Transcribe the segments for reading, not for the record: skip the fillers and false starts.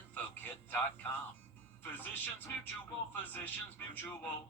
infokit.com. Physicians Mutual, Physicians Mutual.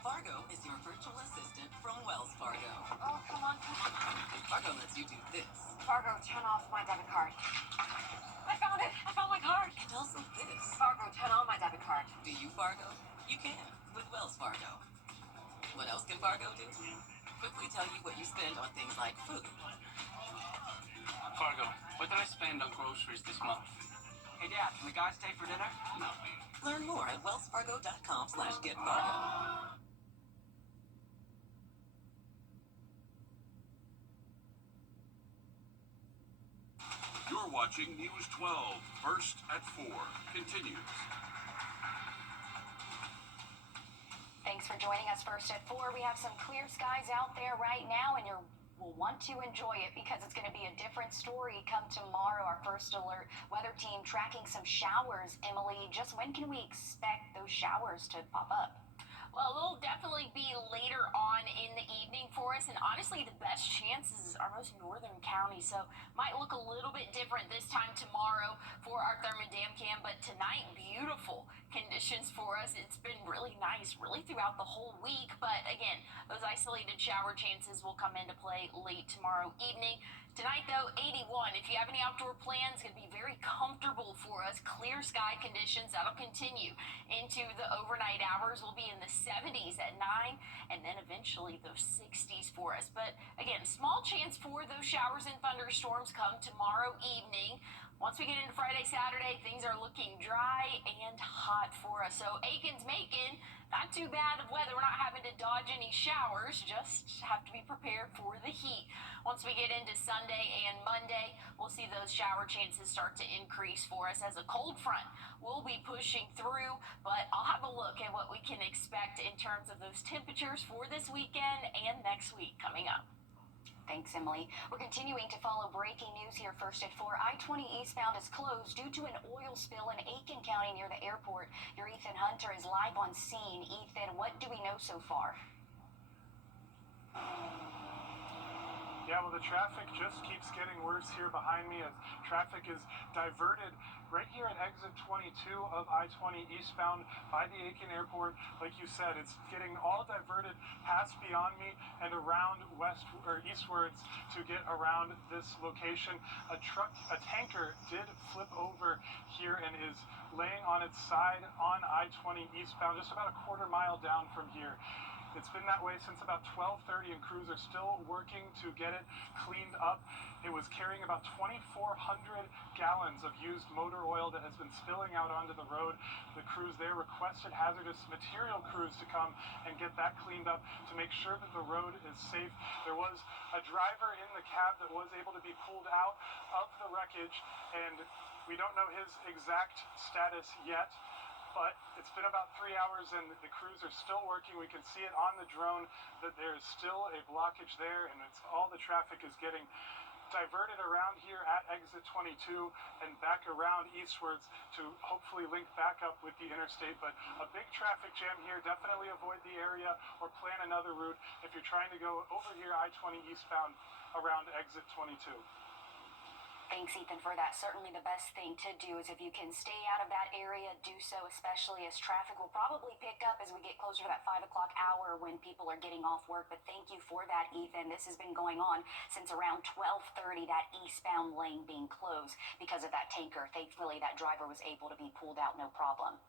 Fargo is your virtual assistant from Wells Fargo. Oh, come on. Fargo lets you do this. Fargo, turn off my debit card. I found it. I found my card. And also this. Fargo, turn on my debit card. Do you Fargo? You can with Wells Fargo. What else can Fargo do? Quickly tell you what you spend on things like food. Fargo, what did I spend on groceries this month? Hey, Dad, can the guys stay for dinner? No. Learn more at wellsfargo.com/getfargo. You're watching News 12, First at 4. Continues. Thanks for joining us. First at 4. We have some clear skies out there right now, and will want to enjoy it because it's going to be a different story come tomorrow. Our first alert weather team tracking some showers. Emily, just when can we expect those showers to pop up? Well, it'll definitely be later on in the evening for us, and honestly, the best chances are most northern counties, so might look a little bit different this time tomorrow for our Thermodam cam, but tonight, beautiful conditions for us. It's been really nice, really throughout the whole week, but again, those isolated shower chances will come into play late tomorrow evening. Tonight, though, 81. If you have any outdoor plans, it's going to be very comfortable for us. Clear sky conditions, that'll continue into the overnight hours. We'll be in the 70s at 9, and then eventually those 60s for us. But again, small chance for those showers and thunderstorms come tomorrow evening. Once we get into Friday, Saturday, things are looking dry and hot for us. So Aiken's making not too bad of weather. We're not having to dodge any showers, just have to be prepared for the heat. Once we get into Sunday and Monday, we'll see those shower chances start to increase for us as a cold front will be pushing through, but I'll have a look at what we can expect in terms of those temperatures for this weekend and next week coming up. Thanks, Emily. We're continuing to follow breaking news here first at 4. I-20 eastbound is closed due to an oil spill in Aiken County near the airport. Your Ethan Hunter is live on scene. Ethan, what do we know so far? Yeah, well, the traffic just keeps getting worse here behind me as traffic is diverted right here at exit 22 of I-20 eastbound by the Aiken Airport. Like you said, it's getting all diverted past beyond me and around west or eastwards to get around this location. A tanker did flip over here and is laying on its side on I-20 eastbound, just about a quarter mile down from here. It's been that way since about 12:30, and crews are still working to get it cleaned up. It was carrying about 2,400 gallons of used motor oil that has been spilling out onto the road. The crews there requested hazardous material crews to come and get that cleaned up to make sure that the road is safe. There was a driver in the cab that was able to be pulled out of the wreckage, and we don't know his exact status yet. But it's been about 3 hours and the crews are still working. We can see it on the drone that there is still a blockage there, and it's all the traffic is getting diverted around here at exit 22 and back around eastwards to hopefully link back up with the interstate. But a big traffic jam here. Definitely avoid the area or plan another route if you're trying to go over here I-20 eastbound around exit 22. Thanks, Ethan, for that. Certainly the best thing to do is if you can stay out of that area, do so, especially as traffic will probably pick up as we get closer to that 5 o'clock hour when people are getting off work. But thank you for that, Ethan. This has been going on since around 12:30, that eastbound lane being closed because of that tanker. Thankfully, that driver was able to be pulled out, no problem.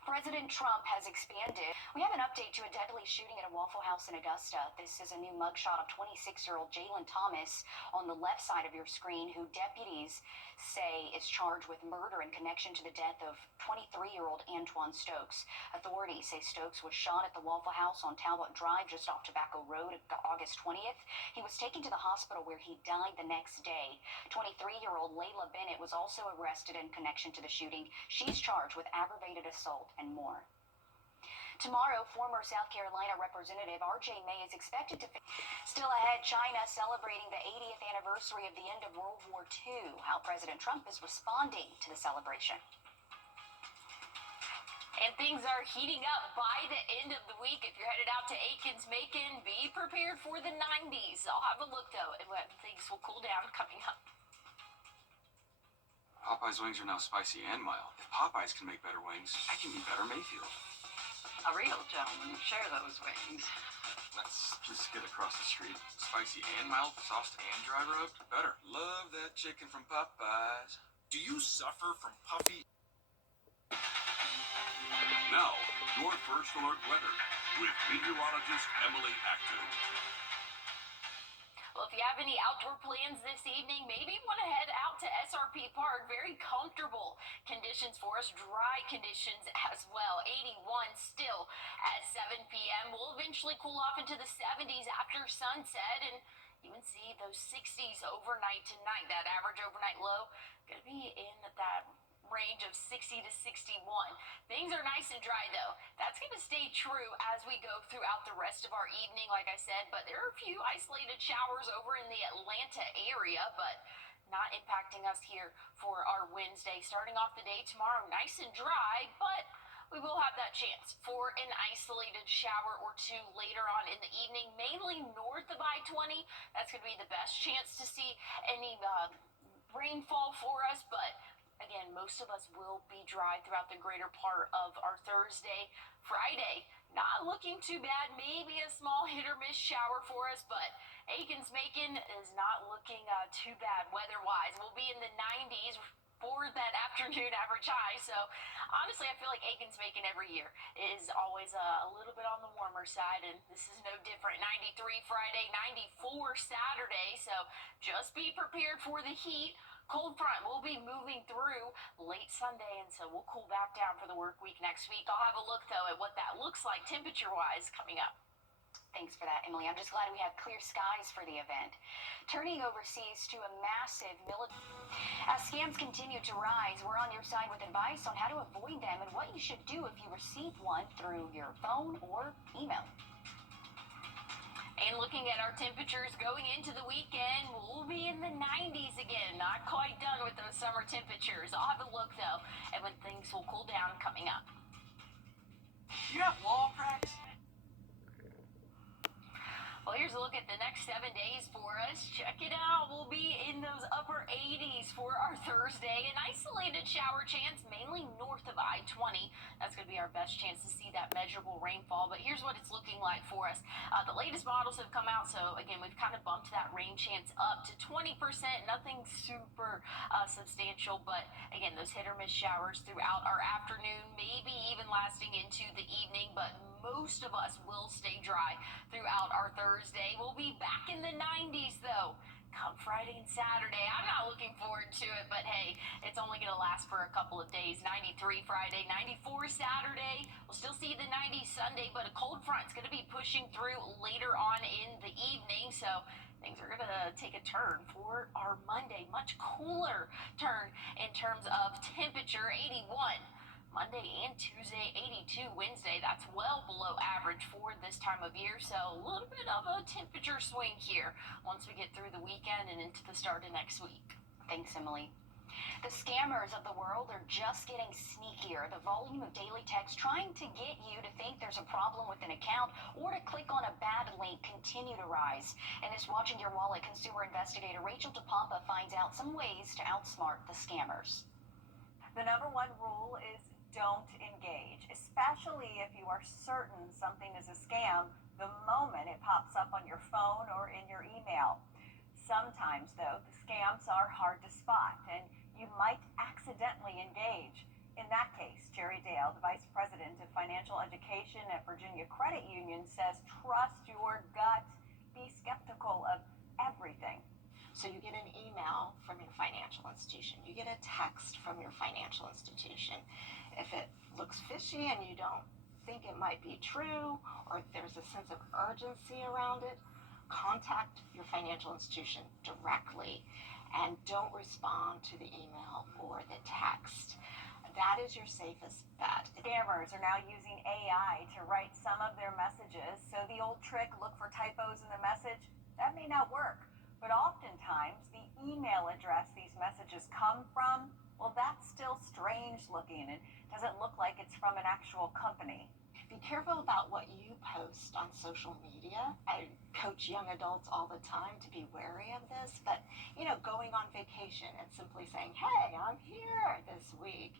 President Trump has expanded. We have an update to a deadly shooting at a Waffle House in Augusta. This is a new mugshot of 26-year-old Jalen Thomas on the left side of your screen, who deputies say is charged with murder in connection to the death of 23-year-old Antoine Stokes. Authorities say Stokes was shot at the Waffle House on Talbot Drive just off Tobacco Road August 20th. He was taken to the hospital where he died the next day. 23-year-old Layla Bennett was also arrested in connection to the shooting. She's charged with aggravated assault and more. Tomorrow, former South Carolina Representative R.J. May is expected to... Still ahead, China celebrating the 80th anniversary of the end of World War II. How President Trump is responding to the celebration. And things are heating up by the end of the week. If you're headed out to Aikens-Macon, be prepared for the 90s. I'll have a look, though, at when things will cool down coming up. Popeye's wings are now spicy and mild. If Popeyes can make better wings, I can be better Mayfield. A real gentleman who share those wings. Let's just get across the street. Spicy and mild, sauced and dry rubbed. Better. Love that chicken from Popeyes. Do you suffer from puffy? Now, your first alert weather with meteorologist Emily Acton. Well, if you have any outdoor plans this evening, maybe you want to head out to SRP Park. Very comfortable conditions for us, dry conditions as well. 81 still at 7 p.m. We'll eventually cool off into the 70s after sunset, and even see those 60s overnight tonight. That average overnight low going to be in that range of 60 to 61. Things are nice and dry, though. That's going to stay true as we go throughout the rest of our evening, like I said, but there are a few isolated showers over in the Atlanta area, but not impacting us here for our Wednesday. Starting off the day tomorrow, nice and dry, but we will have that chance for an isolated shower or two later on in the evening, mainly north of I-20. That's going to be the best chance to see any rainfall for us, but again, most of us will be dry throughout the greater part of our Thursday. Friday, not looking too bad. Maybe a small hit or miss shower for us, but Aikens-Macon is not looking too bad weather-wise. We'll be in the 90s for that afternoon average high. So honestly, I feel like Aikens-Macon every year is always a little bit on the warmer side, and this is no different. 93 Friday, 94 Saturday. So just be prepared for the heat. Cold front will be moving through late Sunday, and so we'll cool back down for the work week next week. I'll have a look, though, at what that looks like temperature-wise coming up. Thanks for that, Emily. I'm just glad we have clear skies for the event. Turning overseas to a massive military... As scams continue to rise, we're on your side with advice on how to avoid them and what you should do if you receive one through your phone or email. And looking at our temperatures going into the weekend, we'll be in the 90s again. Not quite done with those summer temperatures. I'll have a look, though, at when things will cool down coming up. You have law practice? Well, here's a look at the next 7 days for us. Check it out. We'll be in those upper 80s for our Thursday. An isolated shower chance, mainly north of I-20. That's going to be our best chance to see that measurable rainfall. But here's what it's looking like for us. The latest models have come out, so again, we've kind of bumped that rain chance up to 20%. Nothing super substantial, but again, those hit or miss showers throughout our afternoon, maybe even lasting into the evening, but most of us will stay dry throughout our Thursday. We'll be back in the 90s, though, come Friday and Saturday. I'm not looking forward to it, but hey, it's only going to last for a couple of days. 93 Friday, 94 Saturday. We'll still see the 90s Sunday, but a cold front's going to be pushing through later on in the evening, so things are going to take a turn for our Monday. Much cooler turn in terms of temperature, 81. Monday and Tuesday, 82 Wednesday. That's well below average for this time of year, so a little bit of a temperature swing here once we get through the weekend and into the start of next week. Thanks, Emily. The scammers of the world are just getting sneakier. The volume of daily texts trying to get you to think there's a problem with an account or to click on a bad link continue to rise. In this Watching Your Wallet, consumer investigator Rachel DePompa finds out some ways to outsmart the scammers. The number one rule is don't engage, especially if you are certain something is a scam the moment it pops up on your phone or in your email. Sometimes, though, the scams are hard to spot, and you might accidentally engage. In that case, Jerry Dale, the vice president Financial Education at Virginia Credit Union says trust your gut. Be skeptical of everything. So you get an email from your financial institution. You get a text from your financial institution. If it looks fishy and you don't think it might be true, or there's a sense of urgency around it, contact your financial institution directly and don't respond to the email or the text. That is your safest bet. Scammers are now using AI to write some of their messages. So the old trick, look for typos in the message, that may not work. But oftentimes, the email address these messages come from, well, that's still strange looking and doesn't look like it's from an actual company. Be careful about what you post on social media. I coach young adults all the time to be wary of this, but, going on vacation and simply saying, hey, I'm here this week,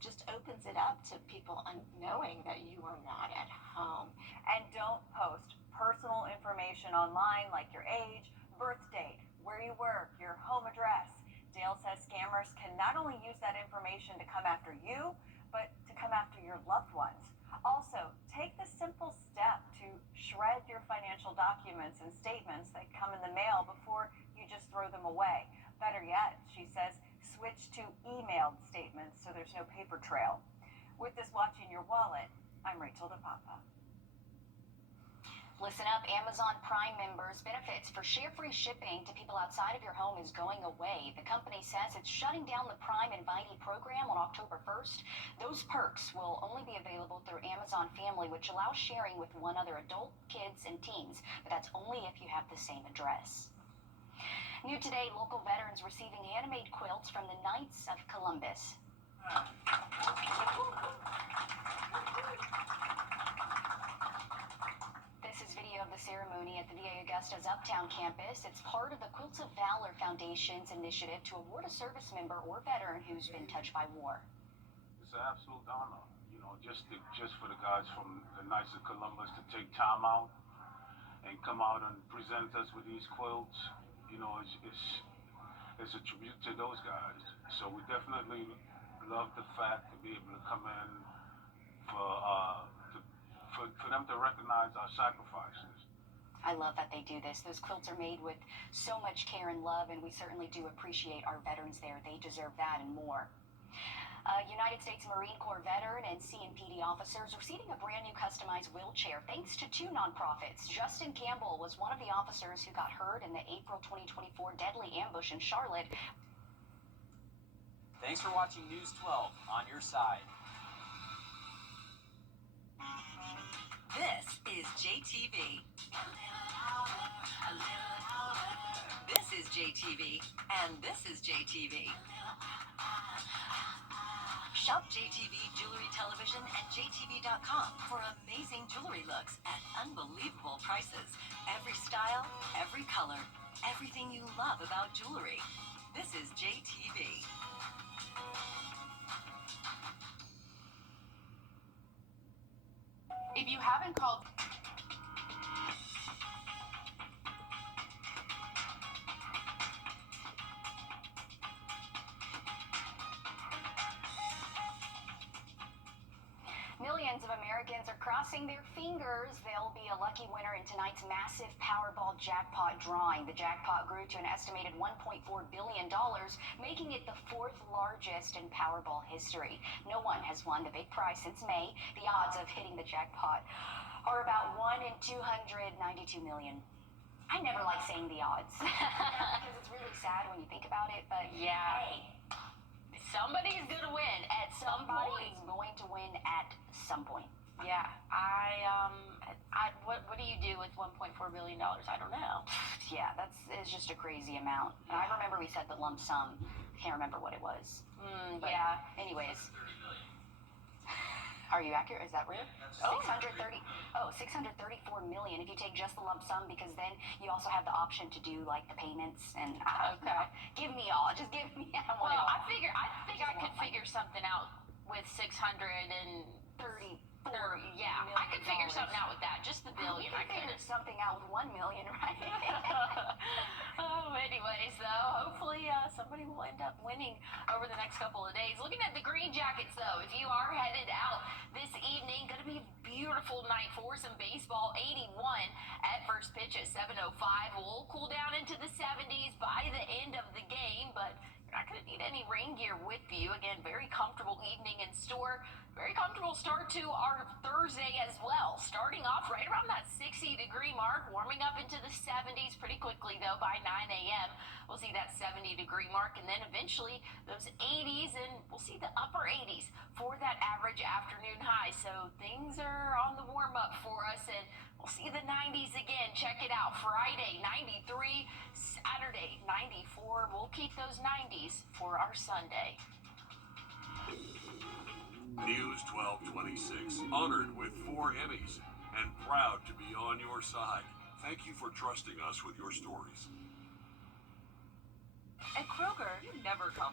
just opens it up to people knowing that you are not at home. And don't post personal information online like your age, birth date, where you work, your home address. Dale says scammers can not only use that information to come after you, but to come after your loved ones. Also, take the simple step to shred your financial documents and statements that come in the mail before you just throw them away. Better yet, she says, switch to emailed statements so there's no paper trail. With this watch in your wallet, I'm Rachel DePapa. Listen up, Amazon Prime members, benefits for share-free shipping to people outside of your home is going away. The company says it's shutting down the Prime Invitee program on October 1st. Those perks will only be available through Amazon Family, which allows sharing with one other adult, kids, and teens, but that's only if you have the same address. New today, local veterans receiving handmade quilts from the Knights of Columbus. Of the ceremony at the VA Augusta's Uptown campus. It's part of the Quilts of Valor Foundation's initiative to award a service member or veteran who's been touched by war. It's an absolute honor, just for the guys from the Knights of Columbus to take time out and come out and present us with these quilts. It's a tribute to those guys. So we definitely love the fact to be able to come in for them to recognize our sacrifices. I love that they do this. Those quilts are made with so much care and love, and we certainly do appreciate our veterans there. They deserve that and more. United States Marine Corps veteran and CMPD officers receiving a brand new customized wheelchair thanks to two nonprofits. Justin Campbell was one of the officers who got hurt in the April 2024 deadly ambush in Charlotte. Thanks for watching News 12 on your side. This is JTV. This is JTV, and this is JTV. Shop JTV Jewelry Television at JTV.com for amazing jewelry looks at unbelievable prices. Every style, every color, everything you love about jewelry. This is JTV. If you haven't called... Millions of Americans are crossing their fingers. They'll be a lucky winner in tonight's massive Powerball jackpot drawing. The jackpot grew to an estimated $1.4 billion, making it the fourth largest in Powerball history. No one has won the big prize since May. The odds of hitting the jackpot are about 1 in 292 million. I never like saying the odds because it's really sad when you think about it, but Yeah. hey, Somebody's gonna win at some somebody's point. going to win at some point. Yeah, what do you do with $1.4 billion? I don't know. Yeah, it's just a crazy amount. I remember we said the lump sum. I can't remember what it was. But Yeah. Anyways. Are you accurate? Is that real? Oh. 634 million if you take just the lump sum, because then you also have the option to do like the payments and Okay. Give me all. Just give me. I want Well, it all. I think I could figure something out with 630. Yeah, I could figure something out with that. Just the billion, I could. Figure something out with 1 million, right? Anyways, though, hopefully somebody will end up winning over the next couple of days. Looking at the Green Jackets, though, if you are headed out this evening, going to be a beautiful night for some baseball. 81 at first pitch at 7:05. We'll cool down into the 70s by the end of the game, but you're not going to need any rain gear with you. Again, very comfortable evening in store. Very comfortable start to our Thursday as well. Starting off right around that 60-degree mark, warming up into the 70s pretty quickly, though, by 9 a.m. We'll see that 70-degree mark, and then eventually those 80s, and we'll see the upper 80s for that average afternoon high. So things are on the warm-up for us, and we'll see the 90s again. Check it out. Friday, 93. Saturday, 94. We'll keep those 90s for our Sunday. News 1226, honored with 4 Emmys and proud to be on your side. Thank you for trusting us with your stories. At Kroger, you never come